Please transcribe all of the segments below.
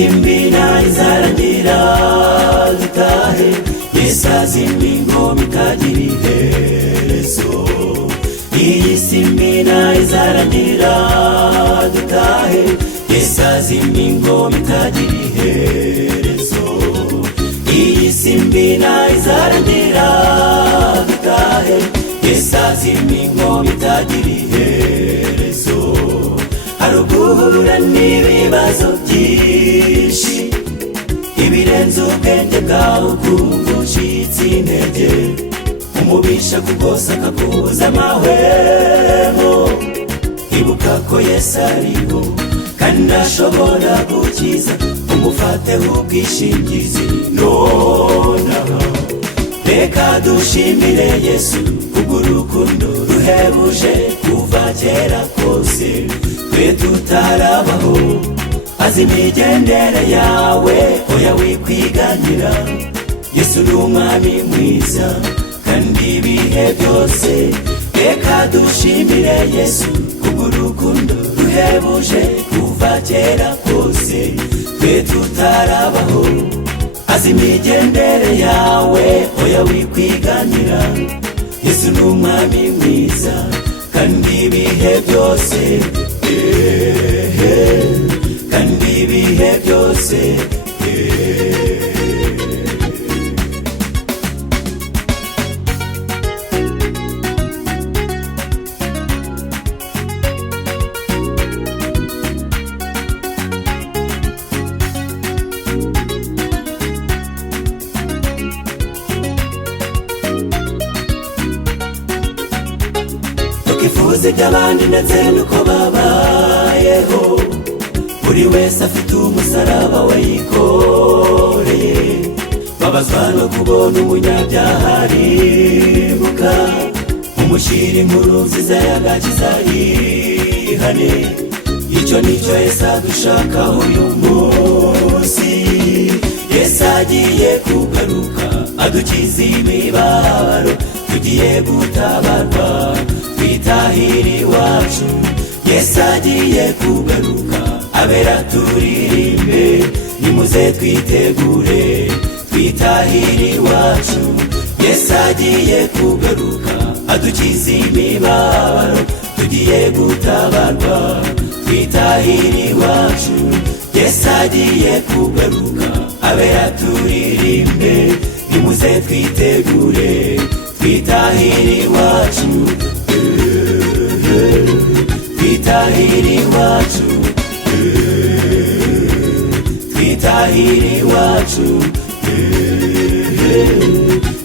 simbina izarangira dutahe, Yesu azimba ingoma itagira iherezo. Iyi simbina izarangira dutahe, Yesu azimba ingoma itagira iherezo. Iyi simbina izarangira dutahe, Yesu azimba ingoma itagira iherezo. Haruguhura n'ibibazo byinshi, ibirenze ubwenge bwawe ukumva ucitse intege, umubisha kugosa akakubuza amahwemo. Ibuka ko Yesu ariho kandi ashobora gukiza, umufateho ubwishingizi nonaha. Reka dushimire Yesu kubw'urukundo ruhebuje kuva kera kose, twe tutarabaho. Azi imigendere yawe, oya wikwiganyira. Yesu ni umwami mwiza kandi ibihe byose. Reka dushimire Yesu kubw'urukundo ruhebuje kuva kera kose, twe tutarabaho. Azi imigendere yawe, oya wikwiganyira. Yesu ni umwami mwiza kandi ibihe byose, kandi ibihe byose. Tukifuza iby'abandi ndetse nuko babayeho, buri wese afite umusaraba we yikoreye. Babazwa no kubona umunyabyaha arimbuka, umushyira inkuru nziza y'agakiza yihane. Icyo nicyo Yesu adushakaho uyu munsi. Yesu agiye kugaruka adukiza imibabaro, tugiye gutabarwa twitahira iwacu. Yesu agiye kugaruka abera turirimbe, nimuze twitegure twitahira iwacu. Yesu agiye kugaruka adukiza imibabaro, tugiye gutabarwa twitahira iwacu. Yesu agiye kugaruka abera turirimbe, nimuze twitegure twitahira iwacu. Twitahira iwacu, twitahira iwacu,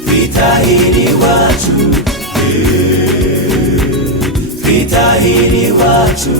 twitahira iwacu, twitahira iwacu.